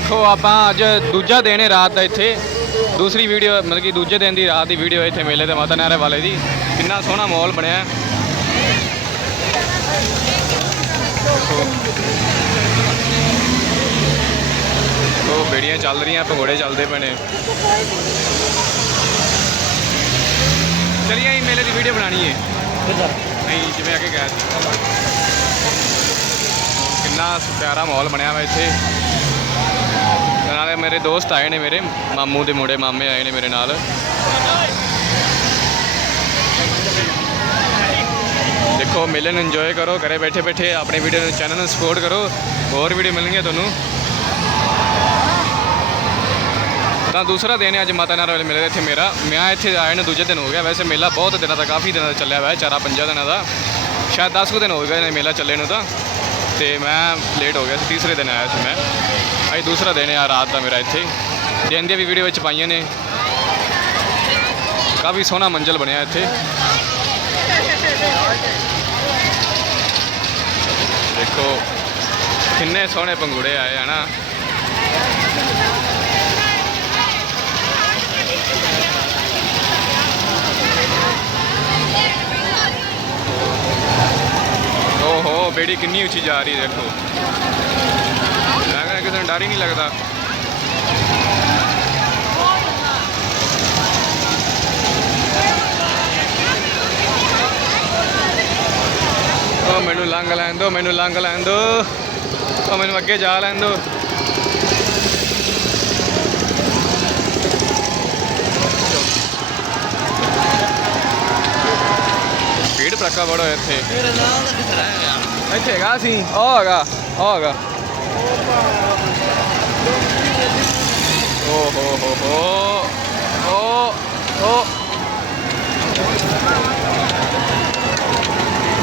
ਦੇਖੋ, ਆਪਾਂ ਅੱਜ ਦੂਜਾ ਦਿਨ ਹੈ ਰਾਤ ਦਾ ਇੱਥੇ। ਦੂਸਰੀ ਵੀਡੀਓ ਮਤਲਬ ਕਿ ਦੂਜੇ ਦਿਨ ਦੀ ਰਾਤ ਦੀ ਵੀਡੀਓ ਇੱਥੇ ਮੇਲੇ ਦੇ ਮਾਤਾ ਨਹਿਰੇ ਵਾਲੇ ਦੀ। ਕਿੰਨਾ ਸੋਹਣਾ ਮਾਹੌਲ ਬਣਿਆ। ਦੇਖੋ ਉਹ ਬੇੜੀਆਂ ਚੱਲ ਰਹੀਆਂ ਭਗੋੜੇ ਚੱਲਦੇ ਪਏ ਨੇ। ਚਲਿਏ, ਅਸੀਂ ਮੇਲੇ ਦੀ ਵੀਡੀਓ ਬਣਾਣੀ ਹੈ। ਨਹੀਂ ਜਿਵੇਂ ਅੱਗੇ ਗਿਆ ਸੀ। ਕਿੰਨਾ ਪਿਆਰਾ ਮਾਹੌਲ ਬਣਿਆ ਵਾ ਇੱਥੇ। ਨਾਲੇ ਮੇਰੇ ਦੋਸਤ ਆਏ ਨੇ ਮੇਰੇ, ਮਾਮੂ ਦੇ ਮੁੰਡੇ, ਮਾਮੇ ਆਏ ਨੇ ਮੇਰੇ ਨਾਲ। ਦੇਖੋ ਮੇਲੇ ਨੂੰ ਇੰਜੋਏ ਕਰੋ, ਘਰੇ ਬੈਠੇ ਬੈਠੇ ਆਪਣੇ ਵੀਡੀਓ ਨੂੰ ਚੈਨਲ ਨੂੰ ਸਪੋਰਟ ਕਰੋ, ਹੋਰ ਵੀਡੀਓ ਮਿਲਣਗੀਆਂ ਤੁਹਾਨੂੰ। ਤਾਂ ਦੂਸਰਾ ਦਿਨ ਹੈ, ਅੱਜ ਮਾਤਾ ਨਾਰ ਵਾਲੇ ਮਿਲਿਆ ਇੱਥੇ ਮੇਰਾ। ਮੈਂ ਇੱਥੇ ਆਏ ਨੂੰ ਦੂਜੇ ਦਿਨ ਹੋ ਗਿਆ। ਵੈਸੇ ਮੇਲਾ ਬਹੁਤ ਦਿਨਾਂ ਦਾ, ਕਾਫੀ ਦਿਨਾਂ ਦਾ ਚੱਲਿਆ ਹੋਇਆ ਹੈ, ਚਾਰਾਂ ਪੰਜਾਂ ਦਿਨਾਂ ਦਾ। ਸ਼ਾਇਦ 10 ਕੁ ਦਿਨ ਹੋ ਗਏ ਨੇ ਮੇਲਾ ਚੱਲੇ ਨੂੰ ਤਾਂ। ਤੇ ਮੈਂ ਲੇਟ ਹੋ ਗਿਆ ਸੀ, ਤੀਸਰੇ ਦਿਨ ਆਇਆ ਸੀ ਮੈਂ। ਅੱਜ ਦੂਸਰਾ ਦਿਨ ਆ, ਰਾਤ ਦਾ ਮੇਰਾ ਇੱਥੇ। ਦਿਨ ਦੀਆਂ ਵੀ ਵੀਡੀਓ ਵਿੱਚ ਪਾਈਆਂ ਨੇ। ਕਾਫੀ ਸੋਹਣਾ ਮੰਜ਼ਲ ਬਣਿਆ ਇੱਥੇ। ਦੇਖੋ, ਕਿੰਨੇ ਸੋਹਣੇ ਪੰਗੂੜੇ ਆਏ ਆ ਨਾ। ਓਹੋ, ਬੇੜੀ ਕਿੰਨੀ ਉੱਚੀ ਜਾ ਰਹੀ, ਦੇਖੋ। ਕਿਸੇ ਨੂੰ ਡਰ ਹੀ ਨਹੀਂ ਲੱਗਦਾ। ਓ ਮੈਨੂੰ ਲੰਘ ਲੈਣ ਦਿਓ ਮੈਨੂੰ ਲੰਘ ਲੈਣ ਦਿਓ ਓ ਮੈਨੂੰ ਅੱਗੇ ਜਾ ਲੈਣ ਦਿਓ ਭੀੜ ਭੜਕਾ ਬੜਾ ਇੱਥੇ। ਦਾ ਇੱਥੇ ਹੈਗਾ ਸੀ ਉਹ ਹੈਗਾ ਉਹ ਹੈਗਾ। ਓ ਹੋ ਹੋ ਹੋ ਓ ਓ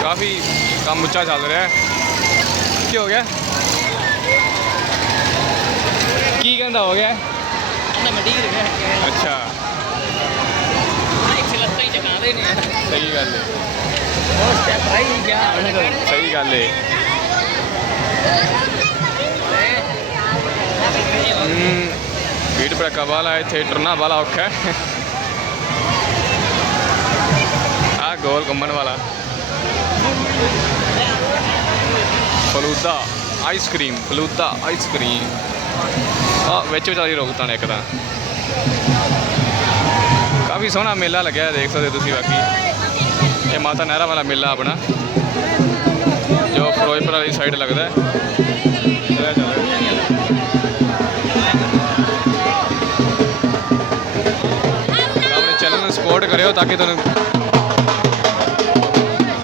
ਕਾਫੀ ਕੰਮ ਉੱਚਾ ਚੱਲ ਰਿਹਾ ਹੈ ਕੀ ਹੋ ਗਿਆ ਕੀ ਕਹਿੰਦਾ ਹੋ ਗਿਆ ਅੰਨਾ ਮੰਡੀਰ ਹੈ ਅੱਛਾ ਇੱਥੇ ਲੱਤਾਂ ਹੀ ਚਕਾਉਂਦੇ ਨੇ ਸਹੀ ਗੱਲ ਹੈ ਉਹ ਸਟੈਪ ਆਈ ਗਿਆ ਸਹੀ ਗੱਲ ਹੈ ਭੀੜ ਵਾਲਾ ਇੱਥੇ ਟਰਨਾ ਵਾਲਾ ਔਖਾ ਹੈ। ਆ ਗੋਲ ਘੁੰਮਣ ਵਾਲਾ। ਫਲੂਦਾ ਆਈਸਕ੍ਰੀਮ ਫਲੂਦਾ ਆਈਸਕ੍ਰੀਮ ਆ ਵਿੱਚ ਵਿਚਾਰੀ ਰੋਕਤਾ ਨੇ ਇੱਕ ਤਾਂ। ਕਾਫੀ ਸੋਹਣਾ ਮੇਲਾ ਲੱਗਿਆ ਦੇਖ ਸਕਦੇ ਹੋ ਤੁਸੀਂ ਬਾਕੀ। ਇਹ ਮਾਤਾ ਨਹਿਰਾ ਵਾਲਾ ਮੇਲਾ ਆਪਣਾ। ਜੋ ਫਿਰੋਜ਼ਪੁਰ ਵਾਲੀ ਸਾਈਡ ਲੱਗਦਾ ਹੈ। ਆਪਣੇ ਚੈਨਲ ਨੂੰ ਸਪੋਰਟ ਕਰਿਓ ਤਾਂ ਕਿ ਤੁਹਾਨੂੰ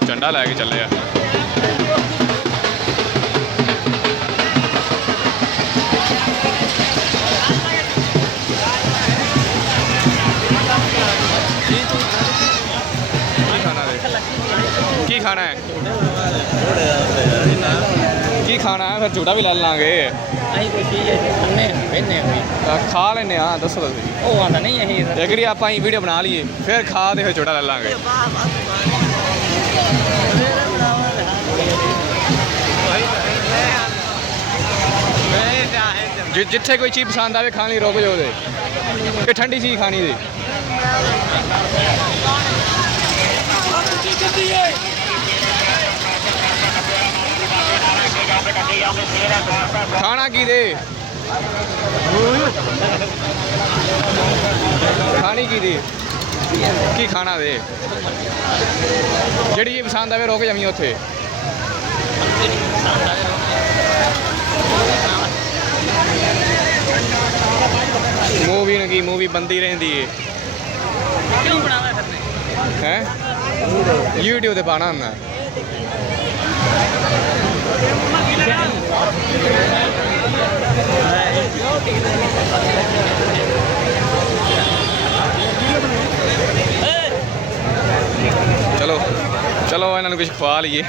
ਝੰਡਾ ਲੈ ਕੇ ਚੱਲੇ ਆ ਕੀ ਖਾਣਾ ਹੈ ਕੀ ਖਾਣਾ ਹੈ? ਖਾਣਾ ਫਿਰ ਝੂਟਾ ਵੀ ਲੈ ਲਾਂਗੇ। ਅਸੀਂ ਕੋਈ ਚੀਜ਼ ਅੰਨੇ ਬੈਨੇ ਹੋਈ ਤਾਂ ਖਾ ਲੈਨੇ ਆ ਦੱਸੋ ਤੁਸੀਂ ਉਹ ਆਂਦਾ ਨਹੀਂ ਇਹ ਅਗਰੀ ਆਪਾਂ ਹੀ ਵੀਡੀਓ ਬਣਾ ਲਈਏ ਫਿਰ ਖਾ ਤੇ ਫਿਰ ਝੂਟਾ ਲੈ ਲਾਂਗੇ। ਜਿ- ਜਿੱਥੇ ਕੋਈ ਚੀਜ਼ ਪਸੰਦ ਆਵੇ ਖਾਣ ਲਈ ਰੁਕ ਜਾਓ ਉਹਦੇ। ਕਿ ਠੰਡੀ ਚੀਜ਼ ਖਾਣੀ ਦੀ ਖਾਣਾ ਕੀ ਦੇ? ਖਾਣੀ ਕੀ ਦੀ? ਕੀ ਖਾਣਾ ਦੇ? ਜਿਹੜੀ ਚੀਜ਼ ਪਸੰਦ ਆਵੇ ਰੁਕ ਜਾਵੀਂ ਉੱਥੇ। ਮੂਵੀ ਨੂੰ ਕੀ, ਮੂਵੀ ਬੰਦੀ ਰਹਿੰਦੀ ਏ। ਕਿਉਂ ਬਣਾਵਾ ਫਿਰਨੇ ਹੈ? YouTube ਤੇ ਪਾਣਾ ਹੁੰਦਾ। ਚਲੋ ਚਲੋ ਇਹਨਾਂ ਨੂੰ ਕੁਝ ਖਵਾ ਲਈਏ।